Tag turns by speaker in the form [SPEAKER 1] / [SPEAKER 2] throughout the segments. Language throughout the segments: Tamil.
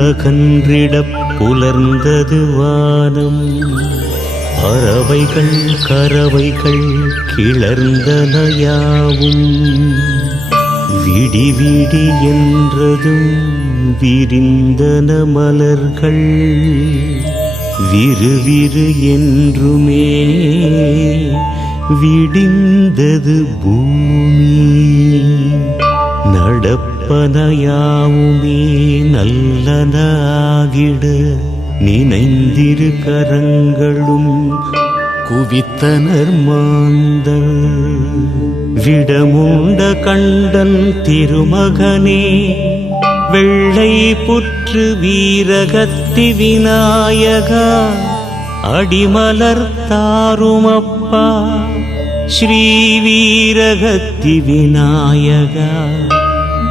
[SPEAKER 1] அடரிருள்ள கன்றிடப் புலர்ந்தது வானம். பறவைகள் கறவைகள் கிளர்ந்தன யாவும் விடி விடி என்றதும் விரிந்தன மலர்கள். விறுவிறு என்றுமே விடிந்தது பூமி. நடப்பனையாவுமே நல்லனாகிட நினைந்திரு கரங்களும் குவித்தனர் மாந்தல் விடமுண்ட கண்டன் திருமகனே வெள்ளை புற்று வீரகத்தி விநாயகா அடிமலர் தாருமப்பா ஸ்ரீ வீரகத்தி விநாயகா.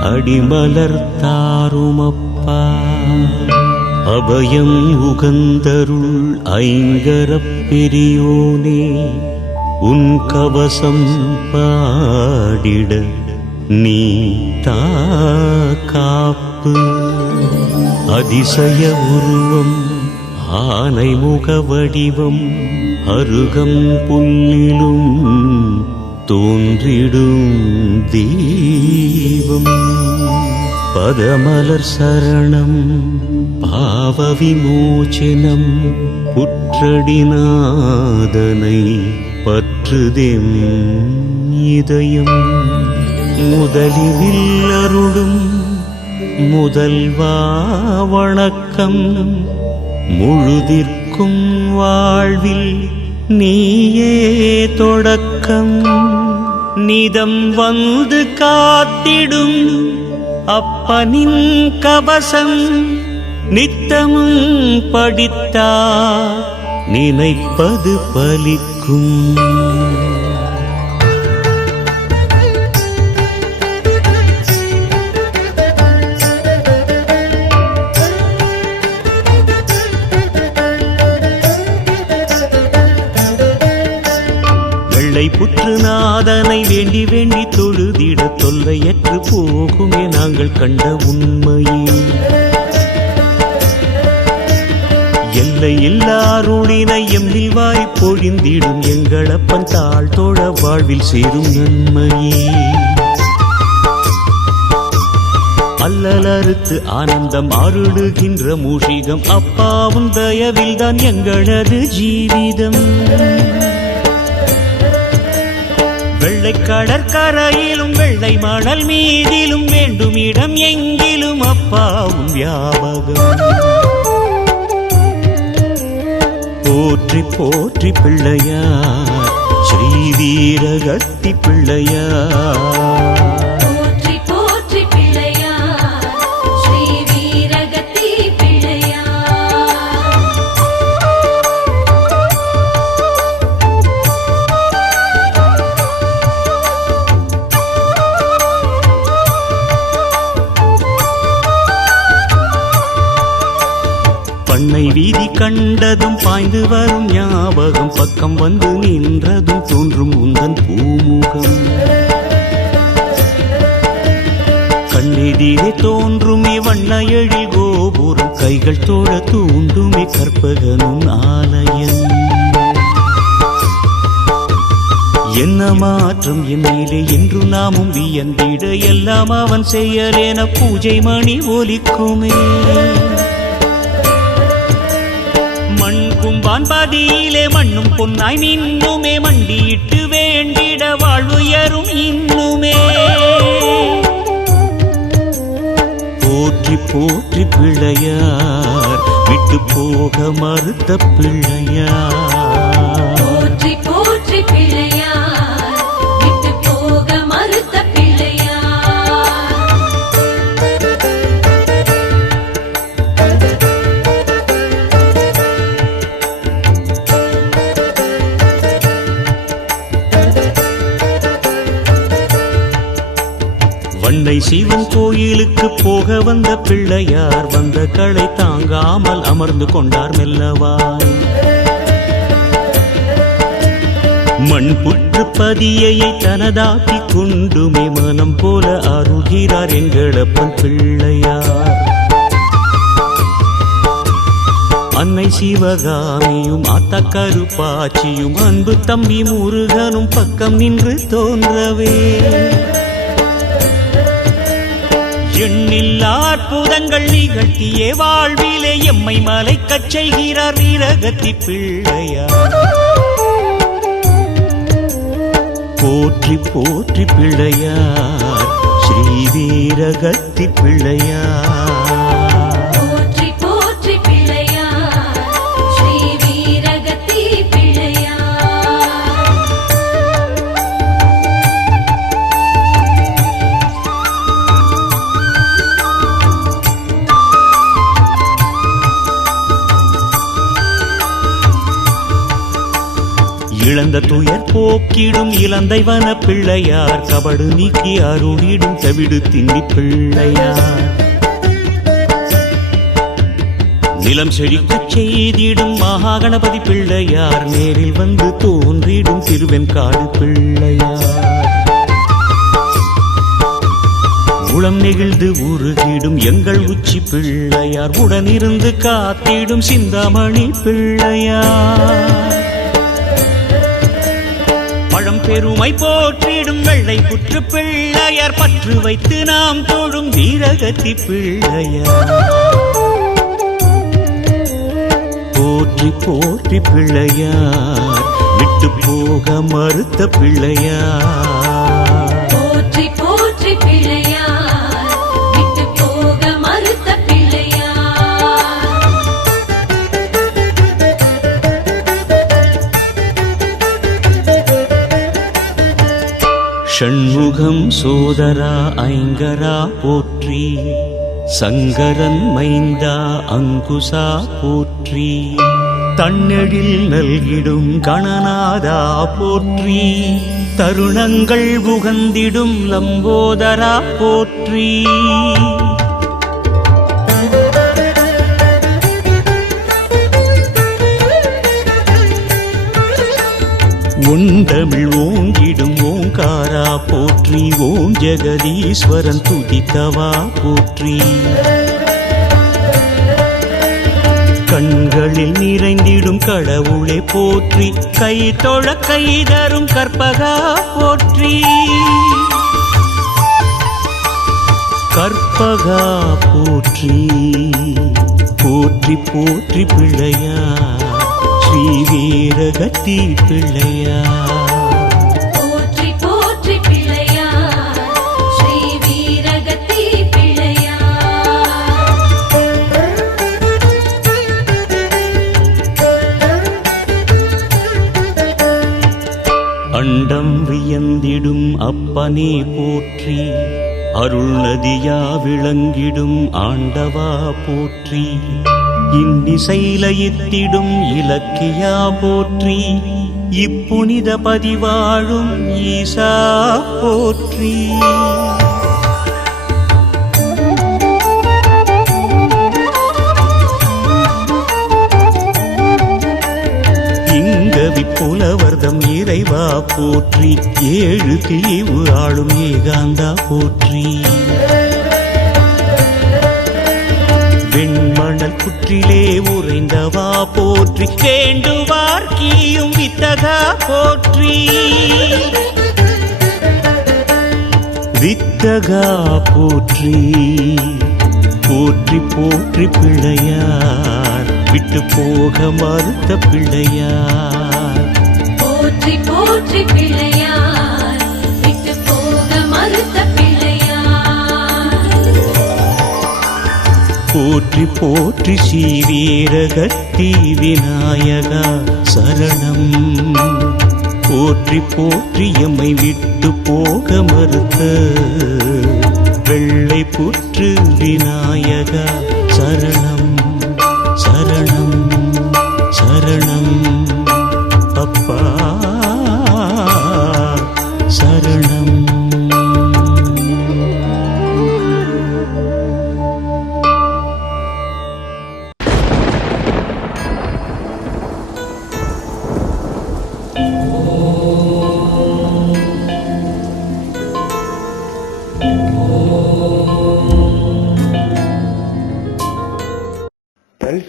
[SPEAKER 1] அடிமலர்த்தாருமப்பா அபயம் உகந்தருள் ஐங்கரப் பெரியோனே உன் கவசம் பாடிட நீ தா காப்பு. அதிசய உருவம் ஆனை முக வடிவம் அருகம் புல்லிலும் தோன்றிடும் தீபம் பதமலர் சரணம் பாவ விமோச்சனம் புற்றடிநாதனை பற்றுதெம் இதயம் முதலில் அருளும் முதல்வா வணக்கம் முழுதிற்கும் வாழ்வில் நீயே தொடக்கம் நிதம் வந்து காத்திடும் அப்பனின் கவசம் நித்தமும் படித்தா நினைப்பது பலிக்கும். வெள்ளை புற்று வேண்டி வேண்டி தொழுதிட தொல்லையற்று போகுமே நாங்கள் கண்ட உண்மையே. எல்லை எல்லாருளினை எம்மில் வாய் பொழிந்திடும் எங்களப்பன் தாழ் தோழ வாழ்வில் சேரும் நன்மையே. அல்லலறுத்து ஆனந்தம் அருளுகின்ற மூஷிகம் அப்பாவும் தயவில்தான் எங்களது ஜீவிதம். வெள்ளை கடற்கரையிலும் வெள்ளை மணல் மீதிலும் வேண்டும் இடம் எங்கிலும் அப்பாவும் வியாபகம். போற்றி போற்றி பிள்ளையார் ஸ்ரீ வீரகத்தி பிள்ளையார். பண்ணை வீதி கண்டதும் பாய்ந்து வரும் ஞாபகம். பக்கம் வந்து நின்றதும் தோன்றும் உந்தன் பூமுகம். கண்ணெதிரே தோன்றுமே வண்ண எழில் கோபுரம். கைகள் தோழ தூண்டுமே கற்பகனும் ஆலயம் என்ன மாற்றம் என்னிலே என்று நாமும் வியந்திட எல்லாம் அவன் செயலேன பூஜை மணி ஒலிக்குமே. வான்பாதியிலே மண்ணும் பொன்னாய் மின்னுமே மண்டியிட்டு வேண்டிட வாழ்வுயரும் இன்னுமே. போற்றி போற்றி பிள்ளையார் விட்டு போக மறுத்த பிள்ளையார். வண்டை சிவன் கோயிலுக்கு போக வந்த பிள்ளையார் வந்த களை தாங்காமல் அமர்ந்து கொண்டார் மெல்லவாய் மண் புற்று பதியையை தனதாக்கி கொண்டுமே மனம் போல அருகிறார் எங்களப்பன் பிள்ளையார். அன்னை சிவகாமியும் அத்த கருப்பாச்சியும் அன்பு தம்பி முருகனும் பக்கம் நின்று தோன்றவே. எண்ணில்லா அற்புதங்கள் நிகழ்த்தியே வாழ்விலே எம்மை மலை கச்செய்கிறார் வீரகத்தி பிள்ளையா. போற்றி போற்றி பிள்ளையார் ஸ்ரீ வீரகத்தி பிள்ளையார். இழந்த துயர் போக்கிடும் இளந்தை வன பிள்ளையார். கபடு நீக்கி அருளிடும் தவிடு திண்டி பிள்ளையார். நிலம் செழிக்கச் செய்திடும் மகாகணபதி பிள்ளையார். நேரில் வந்து தோன்றிடும் திருவெண்காடு பிள்ளையார். உளம் நெகிழ்ந்து உருகிடும் எங்கள் உச்சி பிள்ளையார். உடனிருந்து காத்திடும் சிந்தாமணி பிள்ளையார். பெருமை போற்றிடும் வெள்ளை புற்று பிள்ளையார். பற்று வைத்து நாம் தோழும் வீரகத்தி பிள்ளையார். போற்றி போற்றி பிள்ளையார். விட்டு போக மறுத்த பிள்ளையார். ஷண்முகம் சோதரா ஐங்கரா போற்றி. சங்கரன் மைந்தா அங்குசா போற்றி. தன்னெழில் நல்கிடும் கணநாதா போற்றி. தருணங்கள் புகந்திடும் லம்போதரா போற்றி. உண்டமிழ் ஓங்கிடும் ஓங்காரா போற்றி ஓம் ஜெகதீஸ்வரன் துதித்தவா போற்றி. கண்களில் நிறைந்திடும் கடவுளே போற்றி கை தொழ கை தரும் கற்பகா போற்றி. கற்பகா போற்றி போற்றி போற்றி பிள்ளையார். ஸ்ரீ வீரகத்தி பிள்ளையார்
[SPEAKER 2] போற்றி போற்றி பிள்ளையார் ஸ்ரீ வீரகத்தி பிள்ளையார்
[SPEAKER 1] அண்டம் வியந்திடும் அப்பனே போற்றி அருள் நதியா விளங்கிடும் ஆண்டவா போற்றி. இன்னிசை லயித்திடும் இலக்கியா போற்றி இப்புனித பதிவாழும் ஈசா போற்றி. புலவர்தம் இறைவா போற்றி ஏழு தீவு ஆளும் ஏகாந்தா போற்றி. வெண்மணல் குற்றிலே உறைந்தவா போற்றி வேண்டுவார் கீயும் வித்தகா போற்றி. வித்தகா போற்றி போற்றி போற்றி பிள்ளையார் விட்டு போக மறுத்த பிள்ளையார்.
[SPEAKER 2] போற்றி போற்றி பிள்ளையார்.
[SPEAKER 1] போற்றி போற்றி சீவீரகத்தி விநாயகா சரணம். போற்றி போற்றி எம்மை விட்டு போக மறுத்த வெள்ளை புற்று விநாயகா சரணம் சரணம் சரணம்.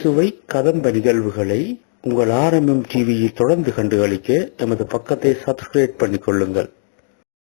[SPEAKER 3] சுவை கதம்ப நிகழ்வுகளை உங்கள் ஆர்எம்எம் டிவியில் தொடர்ந்து கண்டுகளிக்க எமது பக்கத்தை சப்ஸ்கிரைப் பண்ணிக் கொள்ளுங்கள்